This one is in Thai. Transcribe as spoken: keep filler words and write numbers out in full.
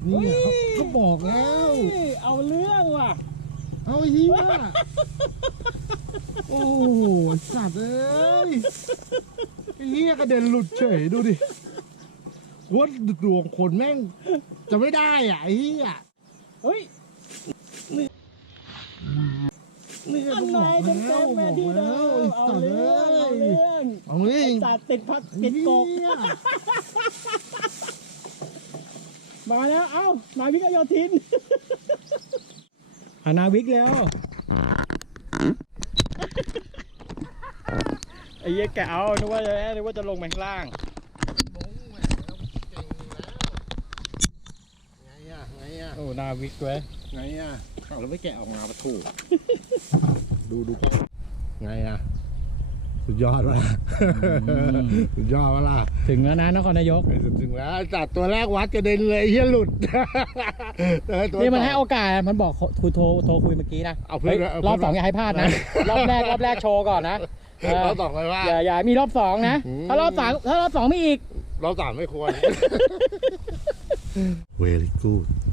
นี่เขาบอกแล้วเอาเรื่องว่ะเอาเฮียโอ้โหสัตว์เอ้ยไอ้เฮียกระเด็นหลุดเฉยดูดิวัดดวงคนแม่งจะไม่ได้อ่ะไอ้เฮียเฮ้ยนี่ก็บอกแล้วบอกแล้วไอ้สัตว์เอ้ยเอาเรื่องสัตว์ติดพักติดกกมาแล้วเอ้านาวิกโยธินหานาวิกแล้วไอ้เหี้ยแกเอานึกว่าจะนึกว่าจะลงไปข้างล่างไงอ่ะไงอ่ะโอ้นาวิกเว้ยไงอ่ะเอาแล้วไม่แกะออกมาปะถูกดูดูพ่อไงอ่ะสุดยอดวะล่ะสุดยอดวะล่ะถึงแล้วนะนครนายกถึงแล้วจัดตัวแรกวัดกระเด็นเลยเฮียหลุดนี่มันให้โอกาสมันบอกคุยโทรโทรคุยเมื่อกี้นะรอบสองอย่าให้พลาดนะรอบแรกรอบแรกโชว์ก่อนนะรอบสองเลยว่าอย่าอย่ามีรอบสองนะถ้ารอบสามถ้ารอบสองไม่อีกรอบสามไม่ควร very good